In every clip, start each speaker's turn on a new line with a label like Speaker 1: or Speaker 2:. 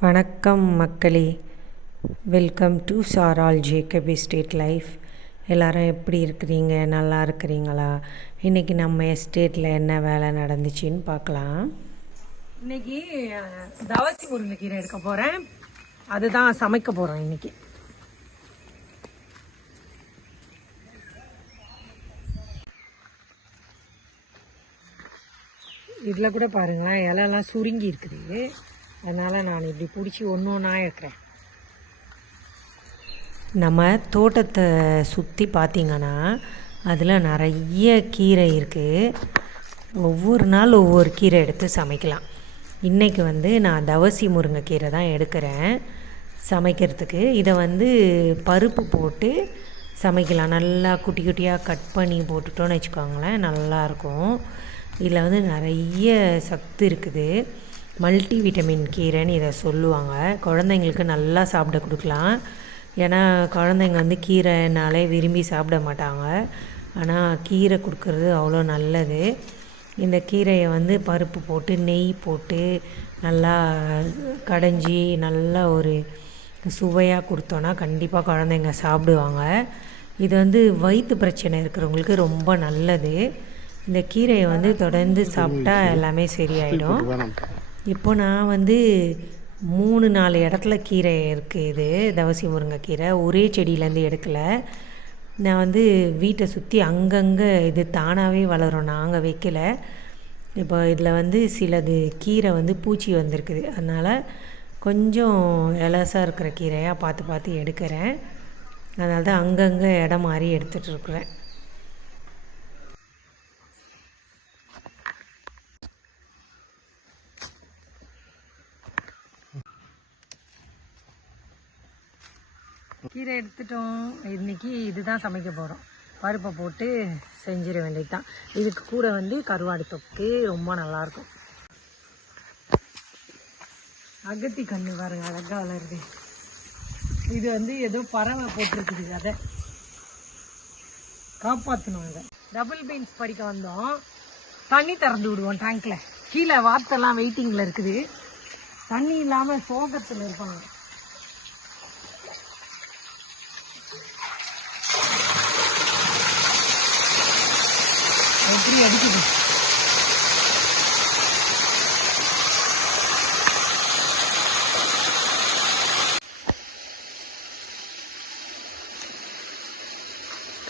Speaker 1: வணக்கம் மக்களே. Welcome to Saral Jacob state life எல்லாரும் எப்படி இருக்கிறீங்க? நல்லா இருக்கிறீங்களா? இன்றைக்கி நம்ம எஸ்டேட்டில் என்ன வேலை நடந்துச்சுன்னு பார்க்கலாம். இன்னைக்கு தவசி முருங்கைக்கீரை எடுக்க போகிறேன் அதுதான் சமைக்க போகிறோம் இன்றைக்கி இதில் கூட பாருங்களேன் இலையெல்லாம் சுருங்கி இருக்குது. அதனால் நான் இப்படி பிடிச்சி ஒன்று ஒன்றா இருக்கிறேன் நம்ம தோட்டத்தை சுற்றி பார்த்தீங்கன்னா அதில் நிறைய கீரை இருக்குது ஒவ்வொரு நாள் ஒவ்வொரு கீரை எடுத்து சமைக்கலாம். இன்றைக்கி வந்து நான் தவசி முருங்கைக்கீரை தான் எடுக்கிறேன். சமைக்கிறதுக்கு இதை வந்து பருப்பு போட்டு சமைக்கலாம். நல்லா குட்டி குட்டியாக கட் பண்ணி போட்டுட்டோன்னு வச்சுக்கோங்களேன் நல்லாயிருக்கும் இதில் வந்து நிறைய சத்து இருக்குது. மல்டி விட்டமின் கீரைன்னு இதை சொல்லுவாங்க. குழந்தைங்களுக்கு நல்லா சாப்பிட கொடுக்கலாம். ஏன்னா குழந்தைங்க வந்து கீரைனாலே விரும்பி சாப்பிட மாட்டாங்க. ஆனால் கீரை கொடுக்கறது அவ்வளோ நல்லது. இந்த கீரையை வந்து பருப்பு போட்டு நெய் போட்டு நல்லா கடைஞ்சி நல்லா ஒரு சுவையாக கொடுத்தோன்னா கண்டிப்பாக குழந்தைங்க சாப்பிடுவாங்க. இது வந்து வயிற்று பிரச்சனை இருக்கிறவங்களுக்கு ரொம்ப நல்லது. இந்த கீரையை வந்து தொடர்ந்து சாப்பிட்டா எல்லாமே சரியாயிடும். இப்போ நான் வந்து மூணு நாலு இடத்துல கீரை இருக்குது இது தவசி முருங்கைக்கீரை ஒரே செடியிலேருந்து எடுக்கலை. நான் வந்து வீட்டை சுற்றி அங்கங்கே இது தானாகவே வளரும். நாங்கள் வைக்கல. இப்போ இதில் வந்து சிலது கீரை வந்து பூச்சி வந்திருக்குது. அதனால் கொஞ்சம் இலசாக இருக்கிற கீரையாக பார்த்து பார்த்து எடுக்கிறேன். அதனால தான் அங்கங்கே இடம் மாறி எடுத்துகிட்டு கீரை எடுத்துட்டோம். இன்னைக்கு இதுதான் சமைக்க போகிறோம் பருப்பை போட்டு செஞ்சிட வேண்டியது தான் இதுக்கு கூட வந்து கருவாடு தொக்கு ரொம்ப நல்லாயிருக்கும் அகத்தி கண்ணு பாருங்க அழகாக வளருது. இது வந்து ஏதோ பறவை போட்டிருக்குது அதை காப்பாற்றணும் அதை டபுள் பீன்ஸ் படிக்க வந்தோம். தண்ணி திறந்து விடுவோம் டேங்க்கில் கீழே வார்த்தைலாம் வெயிட்டிங்கில் இருக்குது. தண்ணி இல்லாமல் சோகத்தில் இருப்பாங்க. எப்படி அடிக்குது.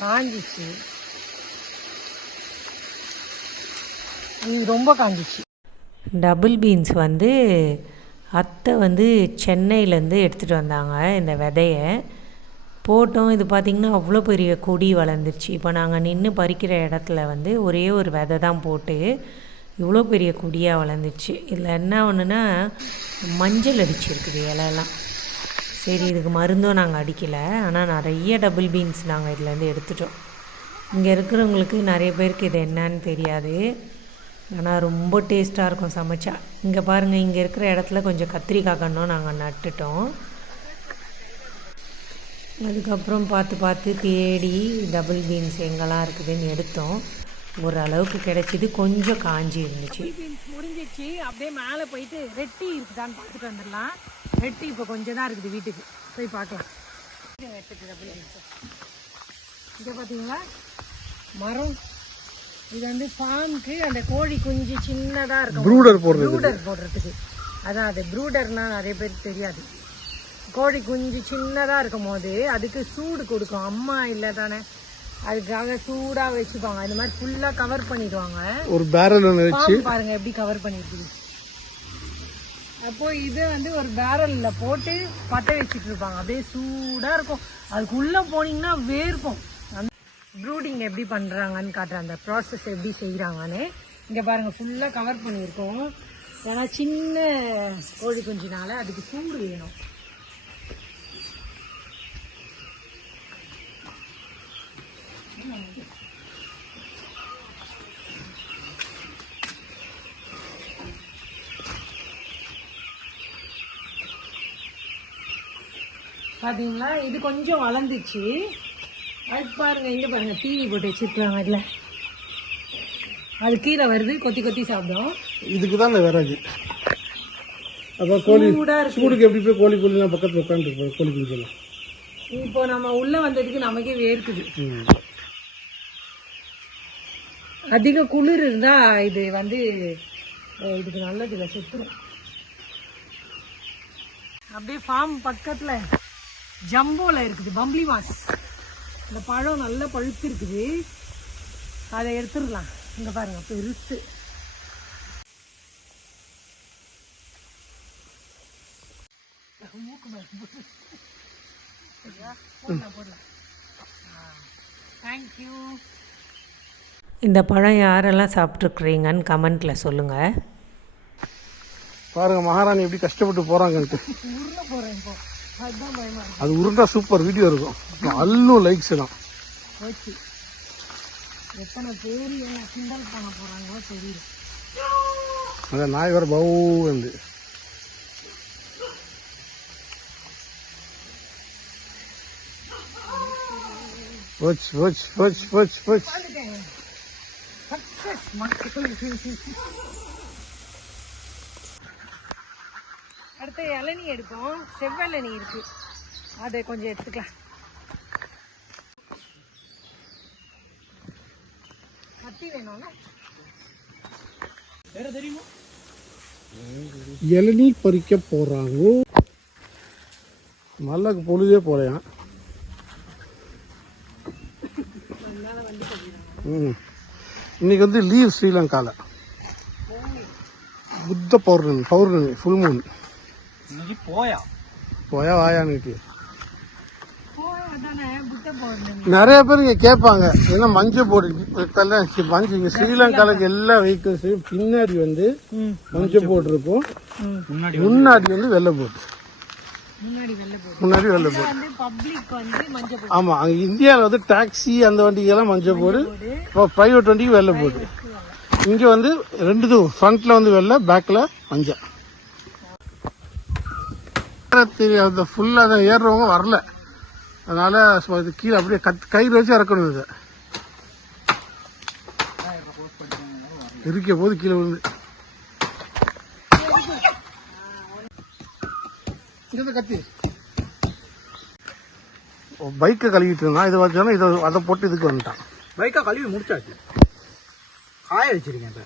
Speaker 1: காஞ்சிச்சு. இது ரொம்ப காஞ்சிச்சு. டபுள் பீன்ஸ் வந்து அத்தை வந்து சென்னையிலேருந்து எடுத்துகிட்டு வந்தாங்க இந்த விதையை. போட்டோம். இது பார்த்திங்கன்னா அவ்வளோ பெரிய கொடி வளர்ந்துருச்சு. இப்போ நாங்கள் நின்று பறிக்கிற இடத்துல வந்து ஒரே ஒரு விதை தான் போட்டு இவ்வளோ பெரிய கொடியாக வளர்ந்துச்சு இதில் என்ன ஒன்றுனா மஞ்சள் அடிச்சிருக்குது இலையெல்லாம். சரி இதுக்கு மருந்தும் நாங்கள் அடிக்கலை. ஆனால் நிறைய டபுள் பீன்ஸ் நாங்கள் இதுலேருந்து எடுத்துட்டோம். இங்கே இருக்கிறவங்களுக்கு நிறைய பேருக்கு இது என்னன்னு தெரியாது. ஆனால் ரொம்ப டேஸ்ட்டாக இருக்கும் சமைச்சா. இங்கே பாருங்கள் இங்கே இருக்கிற இடத்துல கொஞ்சம் கத்திரிக்காய் கண்ணும் நாங்கள் நட்டுட்டோம். அதுக்கப்புறம் பார்த்து பார்த்து தேடி டபுள் பீன்ஸ் எங்கெல்லாம் இருக்குதுன்னு எடுத்தோம். ஓரளவுக்கு கிடைச்சிது. கொஞ்சம் காஞ்சி இருந்துச்சு. பீன்ஸ் முடிஞ்சிச்சு. அப்படியே மேலே போயிட்டு ரெட்டி இருக்குதான்னு பார்த்துட்டு வந்துடலாம். ரெட்டி இப்போ கொஞ்சம் தான் இருக்குது வீட்டுக்கு. போய் பார்க்கலாம். டபுள் பீன்ஸ் இங்கே பார்த்தீங்களா? மரம். இது வந்து ஃபார்முக்கு அந்த கோழி குஞ்சு சின்னதாக இருக்கும்.
Speaker 2: ப்ரூடர் போடுறது
Speaker 1: ப்ரூடர் போடுறதுக்கு. அதான் அது. ப்ரூடர்னா நிறைய பேருக்கு தெரியாது. கோழி குஞ்சு சின்னதாக இருக்கும் போது அதுக்கு சூடு கொடுக்கும். அம்மா இல்லை தானே. அதுக்காக சூடாக வச்சுப்பாங்க. இந்த மாதிரி ஃபுல்லாக கவர் பண்ணிடுவாங்க
Speaker 2: ஒரு பேரல் ஒன்று வச்சு.
Speaker 1: பாருங்க எப்படி கவர் பண்ணிருக்குது. அப்போ இது வந்து ஒரு பேரல்ல போட்டு பற்ற வச்சுட்டு இருப்பாங்க. அப்படியே சூடா இருக்கும். அதுக்குள்ள போனீங்கன்னா வேர்க்கும். ப்ரூடிங் எப்படி பண்றாங்கன்னு காட்டுறேன். அந்த ப்ராசஸ் எப்படி செய்யறாங்கன்னு இங்க பாருங்க ஃபுல்லா கவர் பண்ணியிருக்கோம். ஏன்னா சின்ன கோழி குஞ்சுனால அதுக்கு சூடு வேணும். பாத்தீங்களா? இது கொஞ்சம் வளர்ந்துச்சு. அது பாருங்க இங்க பாருங்க தீனி போட்டு வச்சிருக்காங்க இதுல. அது கீழே வருது கொத்தி கொத்தி சாப்பிடும்.
Speaker 2: இதுக்கு தான் இந்த விறகு. அப்போ கோழி. சூடுக்கு எப்படி போய் கோழி கோழிலாம் பக்கத்தில் உட்காந்துருப்போம் கோழி குஞ்சலாம்
Speaker 1: இப்போ நம்ம உள்ள வந்ததுக்கு நமக்கே வேர்க்குது. அதிக குளிர் இருந்தால் இது வந்து இதுக்கு நல்லது இல்லை செத்துரும். அப்படியே ஃபார்ம் பக்கத்தில் ஜம்போவில் இருக்குது பம்ப்ளி மாஸ் இந்த பழம் நல்லா பழுத்து இருக்குது. அதை எடுத்துடலாம். இங்கே பாருங்க பெருசு. தேங்க்யூ இந்த பழம் யாரெல்லாம் சாப்பிட்ருக்குறீங்கன்னு கமெண்ட்டில் சொல்லுங்கள்
Speaker 2: பாருங்க மகாராணி எப்படி கஷ்டப்பட்டு
Speaker 1: இருக்கு.
Speaker 2: அது உருண்டா சூப்பர் வீடியோ இருக்கும். அல்லும் லைக்ஸ் தான். அந்த நாய் வேற பவு வந்து. போச்சு போச்சு போச்சு போச்சு போச்சு.
Speaker 1: அடுத்து இளநீ எடுப்போம். செவ்வெளநீ இருக்கு. அதை கொஞ்சம் எடுத்துக்கலாம். கத்தி வேணும்னா வேற தெரியுமா?
Speaker 2: இளநீ பறிக்க போறாங்க. மல்லாக்கு பொழுதே போலையாம் ம். இன்னைக்கு வந்து லீவ் ஸ்ரீலங்காவில் புத்த பௌர்ணமி பௌர்ணமி ஃபுல் மூன்
Speaker 3: இன்னைக்கு போயா?
Speaker 2: போயா
Speaker 1: பௌர்ணமி.
Speaker 2: நிறைய பேர் இங்க கேட்பாங்க ஏன்னா மஞ்சள் கல்யாணம் மஞ்சள் இங்க ஸ்ரீலங்காலுக்கு எல்லா வெஹிக்கிள்ஸையும் பின்னாடி வந்து மஞ்சள் போர்டு இருக்கும்
Speaker 1: ம்.
Speaker 3: முன்னாடி
Speaker 2: முன்னாடி வந்து வெள்ளை போர்டு
Speaker 1: முன்னாடி வெளில போகுது
Speaker 2: முன்னாடி வெள்ளை போர்டு
Speaker 1: வந்து பப்ளிக் வந்து மஞ்சள் போட்டு.
Speaker 2: ஆமா அங்க இந்தியாவில் வந்து டாக்ஸி அந்த வண்டிக்கெல்லாம் மஞ்சள் போர்டு இப்போ பிரைவேட் வண்டிக்கு வெள்ளை போர்டு இங்க வந்து ரெண்டு இது ஃப்ரண்ட்ல வந்து வெள்ளை பேக்ல மஞ்சள். தெரியும் அந்த ஃபுல்லா அதை ஏறுறவங்க வரல. அதனால இது கீழே அப்படியே கத் கயிறு வச்சு இறக்கணும் இதை. இருக்க போது கீழே விழுந்து. கத்தி பைக்கை கழுவிட்டு இருந்தான் இதை வச்சாலும் இதை அதை போட்டு இதுக்கு வந்துட்டான்.
Speaker 3: பைக்கா கழுவி முடிச்சாச்சு. காய வச்சிருக்கேன் இப்ப.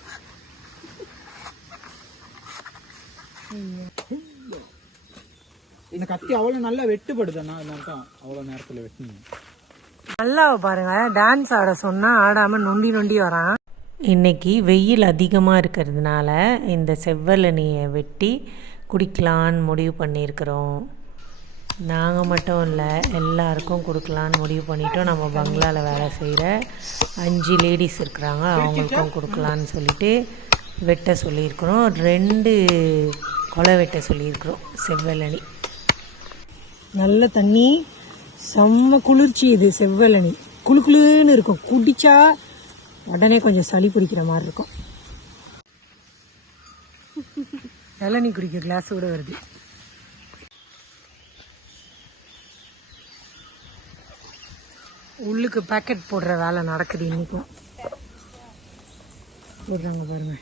Speaker 3: இந்த கத்தி அவ்வளவு நல்லா வெட்டுப்படுதுண்ணா அதனால தான் அவ்வளவு நேரத்துல வெட்டணும்
Speaker 1: நல்லா பாருங்க டான்ஸ் ஆட சொன்னா ஆடாம நொண்டி நொண்டி வரான். இன்னைக்கு வெயில் அதிகமாக இருக்கிறதுனால இந்த செவ்வெளநியை வெட்டி குடிக்கலான்னு முடிவு பண்ணியிருக்கிறோம். நாங்கள் மட்டும் இல்லை எல்லாருக்கும் கொடுக்கலான்னு முடிவு பண்ணிட்டோம். நம்ம பங்களாவில் வேலை செய்கிற அஞ்சு லேடிஸ் இருக்கிறாங்க அவங்களுக்கும் கொடுக்கலான்னு சொல்லிட்டு வெட்ட சொல்லியிருக்கிறோம். ரெண்டு கொலை வெட்ட சொல்லியிருக்கிறோம் செவ்வலணி நல்ல தண்ணி செம்ம குளிர்ச்சி இது செவ்வலணி குளு குளுன்னு இருக்கும். குடிச்சா உடனே கொஞ்சம் சளி பிடிக்கிற மாதிரி இருக்கும். இளநீ குடிக்க கிளாஸ் கூட வருது. உள்ளுக்கு பேக்கெட் போடுற வேலை நடக்குது இன்னைக்கும். போடுறாங்க பாருங்க.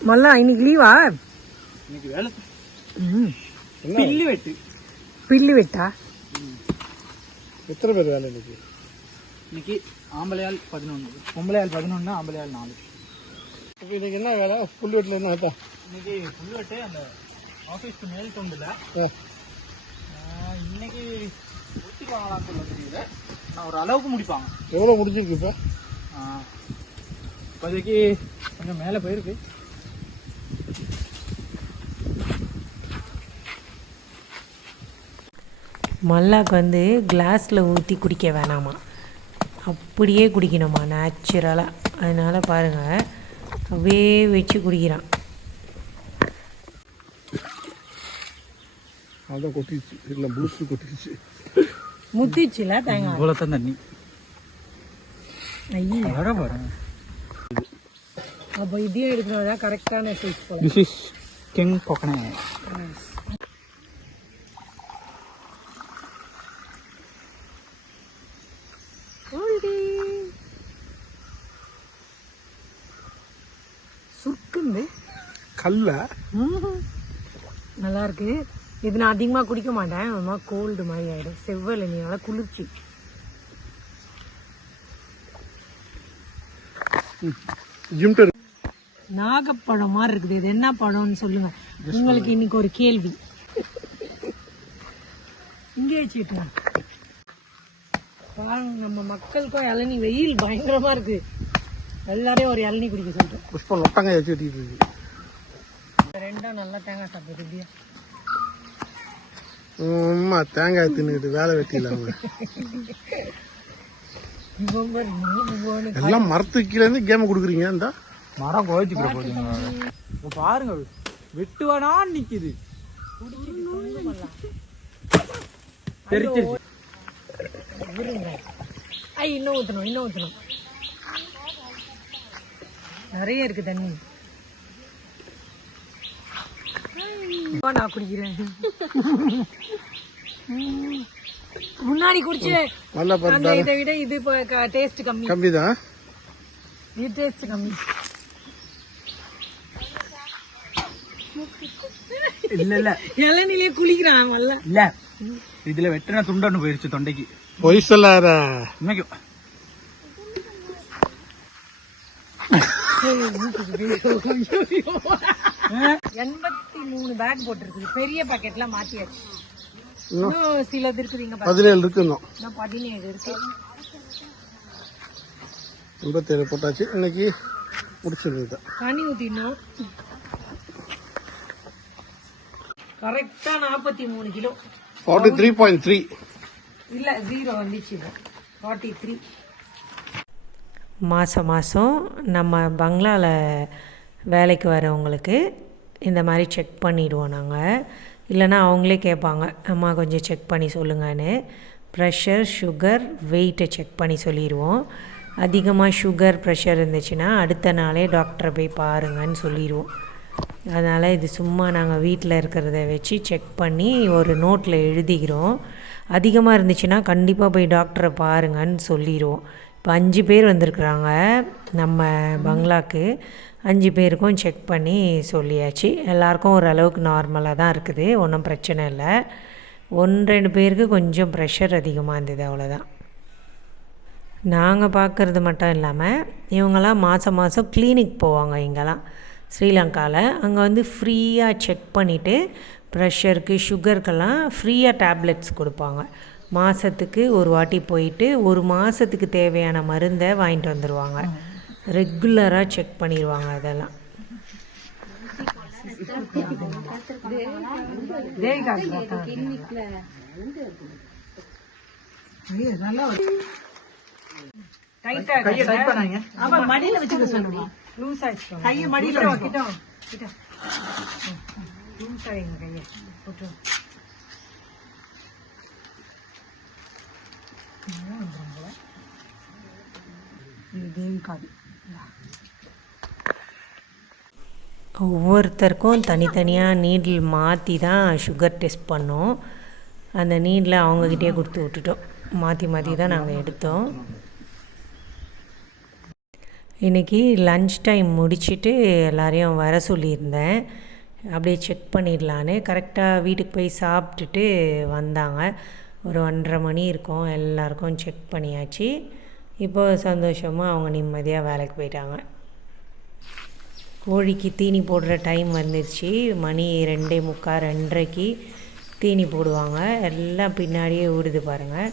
Speaker 1: மல்லா இன்னைக்கு லீவா
Speaker 3: இன்னைக்கு வேலை.
Speaker 1: ம்.
Speaker 3: பில்லு வெட்டு.
Speaker 1: பில்லு வெட்டா?
Speaker 2: எத்தனை பேர் வேலை இன்னைக்கு?
Speaker 3: இன்னைக்கு ஆம்பளையால் பதினொன்று பொம்பளையால் பதினொன்று ஆம்பளையால் நாலு.
Speaker 2: இப்போ இன்னைக்கு என்ன வேலை? புல் வீட்டில் என்ன ஆட்டா
Speaker 3: இன்னைக்கு புல் வெட்டு அந்த ஆஃபீஸ்க்கு மேல் தொண்டில். இன்னைக்கு முடிச்சுப்பாங்களான்னு சொல்ல தெரியல. நான் ஒரு அளவுக்கு முடிப்பாங்க.
Speaker 2: எவ்வளோ முடிஞ்சிருக்கு இப்போ?
Speaker 3: இப்போதைக்கு கொஞ்சம் மேலே போயிருக்கு.
Speaker 1: மல்லாக்கு வந்து கிளாஸில் ஊற்றி குடிக்க வேணாமா? அப்படியே குடிக்கணுமா? நேச்சுரலாக அதனால் பாருங்கள் அப்படியே வச்சு குடிக்கிறான்.
Speaker 2: அதான் கொட்டிடுச்சு. இல்லை புளுசு கொட்டிடுச்சு.
Speaker 1: முத்திச்சுல தேங்காய்.
Speaker 3: இவ்வளோ தான் தண்ணி.
Speaker 1: ஐயா.
Speaker 3: வர பாருங்க.
Speaker 1: அப்போ இதையும் எடுக்கணும் தான் கரெக்டான சைஸ் போல.
Speaker 3: திஸ் இஸ் கிங் கொக்கனே
Speaker 1: இருந்து
Speaker 2: கல்ல.
Speaker 1: நல்லா இருக்கு இது நான் அதிகமாக குடிக்க மாட்டேன். கோல்டு மாதிரி ஆயிடும். செவ்வல் நல்லா குளிர்ச்சி. நாகப்பழம் மாதிரி இருக்குது. இது என்ன பழம்னு சொல்லுங்க உங்களுக்கு இன்னைக்கு ஒரு கேள்வி. இங்கே வச்சுட்டேன் பாருங்க நம்ம மக்களுக்கும் இளநி வெயில் பயங்கரமா இருக்கு. எல்லாரையும் ஒரு இளநி குடிக்க சொல்றேன்.
Speaker 2: புஷ்பம் லொட்டங்காய் வச்சு
Speaker 1: நல்லா தேங்காய் சாப்பிடுது இப்படியா.
Speaker 2: அம்மா தேங்காய் தின்னுட்டு வேலை
Speaker 1: நீ இவனு.
Speaker 2: எல்லாம் மரத்துக்கு கீழே இருந்து கேம் கொடுக்குறீங்க இந்த.
Speaker 3: மரம் கோச்சிக்கிற போகுதுங்க இப்ப பாருங்க வெட்டுவானா நிக்குது. தெரிச்சிருச்சு.
Speaker 1: ஐ இன்னும் ஊற்றணும் இன்னும் ஊற்றணும் நிறைய இருக்கு தண்ணி இப்போ நான் குடிக்கிறேன். முன்னாடி குடிச்சு அந்த இதை விட இது டேஸ்ட் கம்மி
Speaker 2: கம்மி. தான்
Speaker 1: இது டேஸ்ட் கம்மி.
Speaker 3: இல்ல இல்ல.
Speaker 1: இளநிலே குளிக்கிறான் வல்ல
Speaker 3: இல்ல. இதுல வெட்டின துண்டன்னு போயிருச்சு தொண்டைக்கு.
Speaker 2: பொய் சொல்லாத.
Speaker 3: இன்னைக்கு.
Speaker 1: எண்பத்தி மூணு பேக் போட்டிருக்குது. பெரிய பாக்கெட்லாம் மாத்தியாச்சு. இன்னும் சிலது இருக்குதுங்க
Speaker 2: பதினேழு இருக்கு இன்னும்.
Speaker 1: பதினேழு இருக்கு.
Speaker 2: எண்பத்தேழு போட்டாச்சு. இன்னைக்கு முடிச்சிருந்தது.
Speaker 1: தண்ணி ஊத்திடணும் கரெக்டா நாற்பத்தி மூணு kilo.
Speaker 2: Forty three point three
Speaker 1: இல்ல ஜீரோ வந்துச்சு ஃபார்ட்டி த்ரீ மாதம் மாதம் நம்ம பங்களாவில் வேலைக்கு வரவங்களுக்கு இந்த மாதிரி செக் பண்ணிவிடுவோம் நாங்கள் இல்லைன்னா அவங்களே கேட்பாங்க அம்மா கொஞ்சம் செக் பண்ணி சொல்லுங்கன்னு. ப்ரெஷர் சுகர் வெயிட்டை செக் பண்ணி சொல்லிடுவோம். அதிகமாக சுகர் ப்ரெஷர் இருந்துச்சுன்னா அடுத்த நாளே டாக்டரை போய் பாருங்கன்னு சொல்லிடுவோம். அதனால் இது சும்மா நாங்கள் வீட்டில் இருக்கிறத வச்சு செக் பண்ணி ஒரு நோட்டில் எழுதிக்கிறோம். அதிகமாக இருந்துச்சுன்னா கண்டிப்பாக போய் டாக்டரை பாருங்கன்னு சொல்லிடுவோம். இப்போ அஞ்சு பேர் வந்திருக்குறாங்க நம்ம பங்களாக்கு. அஞ்சு பேருக்கும் செக் பண்ணி சொல்லியாச்சு. எல்லாருக்கும் ஓரளவுக்கு நார்மலாக தான் இருக்குது. ஒன்றும் பிரச்சனை இல்லை. ஒன்று ரெண்டு பேருக்கு கொஞ்சம் ப்ரெஷர் அதிகமாக இருந்தது அவ்வளோதான் நாங்கள் பார்க்குறது மட்டும் இல்லாமல் இவங்கெல்லாம் மாதம் மாதம் கிளினிக் போவாங்க இங்கெல்லாம். ஸ்ரீலங்காவில் அங்கே வந்து ஃப்ரீயாக செக் பண்ணிவிட்டு ப்ரெஷருக்கு சுகருக்கெல்லாம் ஃப்ரீயாக டேப்லெட்ஸ் கொடுப்பாங்க. மாதத்துக்கு ஒரு வாட்டி போயிட்டு ஒரு மாதத்துக்கு தேவையான மருந்தை வாங்கிட்டு வந்துடுவாங்க ரெகுலராக செக் பண்ணிடுவாங்க அதெல்லாம். மடியில வச்சுக்க சொல்லுங்க. லூஸ் ஆயிடுச்சு. கையை மடியில வைக்கிட்டோம் லூஸ் ஆயிங்க கையை போட்டு இது ஒவ்வொருத்தருக்கும் தனித்தனியாக நீடில் மாற்றி தான் சுகர் டெஸ்ட் பண்ணோம். அந்த நீடில் அவங்கக்கிட்டே கொடுத்து விட்டுட்டோம். மாற்றி மாற்றி தான் நாங்கள் எடுத்தோம். இன்றைக்கி லன்ச் டைம் முடிச்சுட்டு எல்லாரையும் வர சொல்லியிருந்தேன். அப்படியே செக் பண்ணிடலான்னு. கரெக்டாக வீட்டுக்கு போய் சாப்பிட்டுட்டு வந்தாங்க. ஒரு ஒன்றரை மணி இருக்கும். எல்லாருக்கும் செக் பண்ணியாச்சு. இப்போ சந்தோஷமாக அவங்க நிம்மதியாக வேலைக்கு போயிட்டாங்க. கோழிக்கு தீனி போடுற டைம் வந்துருச்சு. மணி ரெண்டே முக்கால் ரெண்டரைக்கு தீனி போடுவாங்க. எல்லாம் பின்னாடியே ஊடுது பாருங்கள்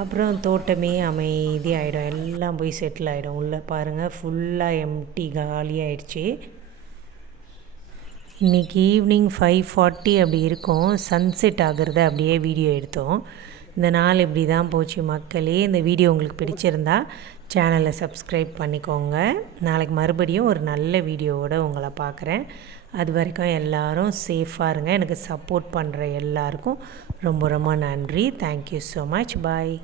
Speaker 1: அப்புறம் தோட்டமே அமைதி ஆகிடும் எல்லாம் போய் செட்டில் ஆகிடும் உள்ளே பாருங்கள் ஃபுல்லாக எம்டி காலியாகிடுச்சு இன்றைக்கி ஈவினிங் ஃபைவ் ஃபார்ட்டி அப்படி இருக்கும். சன்செட் ஆகிறத அப்படியே வீடியோ எடுத்தோம். இந்த நாள் இப்படி தான் போச்சு மக்களே. இந்த வீடியோ உங்களுக்கு பிடிச்சிருந்தா சேனலை சப்ஸ்கிரைப் பண்ணிக்கோங்க. நாளைக்கு மறுபடியும் ஒரு நல்ல வீடியோவோட உங்களை பார்க்குறேன். அது வரைக்கும் எல்லோரும் சேஃபாக இருங்க. எனக்கு சப்போர்ட் பண்ணுற எல்லாருக்கும் ரொம்ப ரொம்ப நன்றி. Thank you so much bye